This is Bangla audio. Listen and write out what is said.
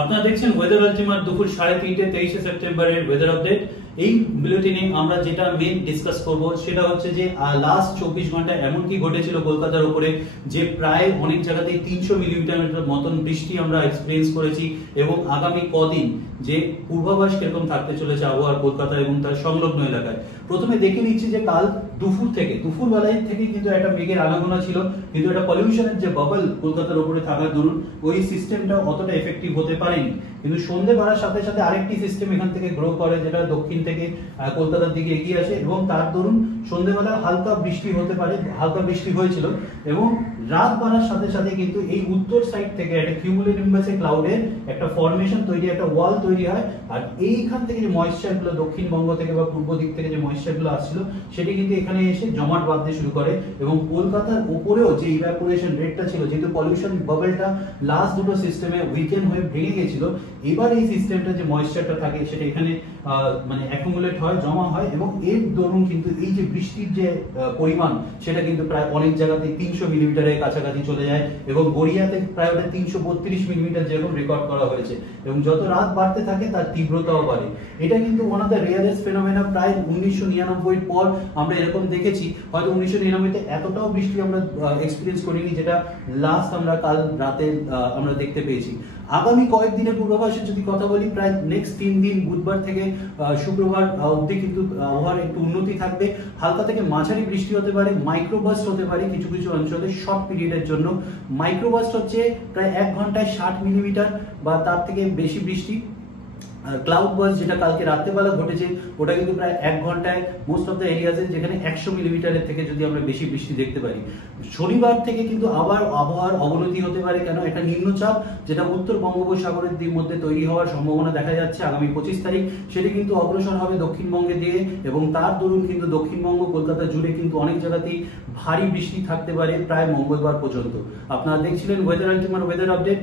আপনারা দেখছেন ওয়েদার আলটিমার দুপুর 3:30 23শে সেপ্টেম্বরের ওয়েদার আপডেট। এই বুলেটিনে আমরা যেটা মেন ডিসকাস করব সেটা হচ্ছে যে লাস্ট 24 ঘন্টা এমন কি ঘটেছিল কলকাতার উপরে যে প্রায় অনেক জায়গাতেই 300 মিলিমিটার মতন বৃষ্টি আমরা এক্সপেরিয়েন্স করেছি এবং আগামী কদিন যে পূর্বাভাস কিরকম থাকতে চলেছে আবহাওয়ার কলকাতা এবং তার সংলগ্ন এলাকায়। প্রথমে দেখে নিচ্ছি যে কাল দুপুর বেলায় থেকে কিন্তু একটা মেঘের আনাগোনা ছিল, কিন্তু একটা পলিউশনের যে বাবল কলকাতার উপরে থাকার দরুন ওই সিস্টেমটা অতটা এফেক্টিভ হতে পারেনি। কিন্তু সন্ধ্যে বাড়ার সাথে সাথে আরেকটি সিস্টেম এখান থেকে গ্রো করে যেটা দক্ষিণ থেকে কলকাতার দিকে এগিয়ে আসে এবং তার দরুন সন্ধ্যেবেলা হালকা বৃষ্টি হতে পারে, হালকা বৃষ্টি হয়েছিল এবং রাত বাড়ার সাথে সাথে কিন্তু এই উত্তর সাইড থেকে একটা কিউমুলোনিম্বাস ক্লাউডের একটা ফর্মেশন তৈরি, একটা ওয়াল তৈরি হয়। আর এইখান থেকে যে ময়েশ্চার গুলো দক্ষিণবঙ্গ থেকে বা পূর্ব দিক থেকে যে ময়েশ্চার গুলো আসছিল সেটি কিন্তু এখানে এসে জমাট বাঁধতে শুরু করে এবং কলকাতার উপরেও যে ইভাপোরেশন রেটটা ছিল, যেহেতু পলিউশন বাবলটা লাস্ট দুটো সিস্টেমে উইকেন্ড হয়ে ভেঙে গেছিল, এবার এই সিস্টেমটা যে ময়েশ্চারটা থাকে সেটা এখানে মানে অ্যাকুমুলেট হয়, জমা হয় এবং এর দরুন কিন্তু এই যে বৃষ্টির যে পরিমাণ সেটা কিন্তু প্রায় অনেক জায়গাতে 300 মিলিমিটারের কাছাকাছি চলে যায় এবং গড়িয়াতে প্রায় 332 মিলিমিটার যেরকম রেকর্ড করা হয়েছে এবং যত রাত বাড়তে থাকে তার তীব্রতাও বাড়ে। এটা কিন্তু one of the rarest phenomena. প্রায় 1999 পর আমরা এরকম দেখেছি, হয়তো 1999 তে এতটাও বৃষ্টি আমরা এক্সপেরিয়েন্স করিনি যেটা লাস্ট আমরা কাল রাতে আমরা দেখতে পেয়েছি। আগামী কয়েকদিনের পূর্বাভাসের যদি কথা বলি, প্রায় নেক্সট 3 দিন বুধবার থেকে শুক্রবার অবধি কিন্তু আবহাওয়ার একটু উন্নতি থাকবে। হালকা থেকে মাঝারি বৃষ্টি হতে পারে, মাইক্রোবাস্ট হতে পারে কিছু কিছু অঞ্চলে শর্ট পিরিয়ডের জন্য। মাইক্রোবাস্ট হচ্ছে প্রায় 1 ঘন্টায় 60 মিলিমিটার বা তার থেকে বেশি বৃষ্টি। ক্লাউড বাস্ট যেটা কালকে রাত্রেবেলা ঘটেছে ওটা কিন্তু প্রায় 1 ঘন্টায় মোস্ট অফ দ্য এরিয়াজে যেখানে 100 মিলিমিটারের থেকে যদি আমরা বেশি বৃষ্টি দেখতে পারি। শনিবার থেকে কিন্তু আবার আবহাওয়ার অবনতি হতে পারে, কেন একটা নিম্নচাপ যেটা উত্তর বঙ্গোপসাগরের দিক মধ্যে তৈরি হওয়ার সম্ভাবনা দেখা যাচ্ছে আগামী 25 তারিখ, সেটা কিন্তু অগ্রসর হবে দক্ষিণবঙ্গে দিয়ে এবং তার দরুন কিন্তু দক্ষিণবঙ্গ কলকাতা জুড়ে কিন্তু অনেক জায়গাতেই ভারী বৃষ্টি থাকতে পারে প্রায় মঙ্গলবার পর্যন্ত। আপনারা দেখছিলেন ওয়েদার আলটিমার ওয়েদার আপডেট।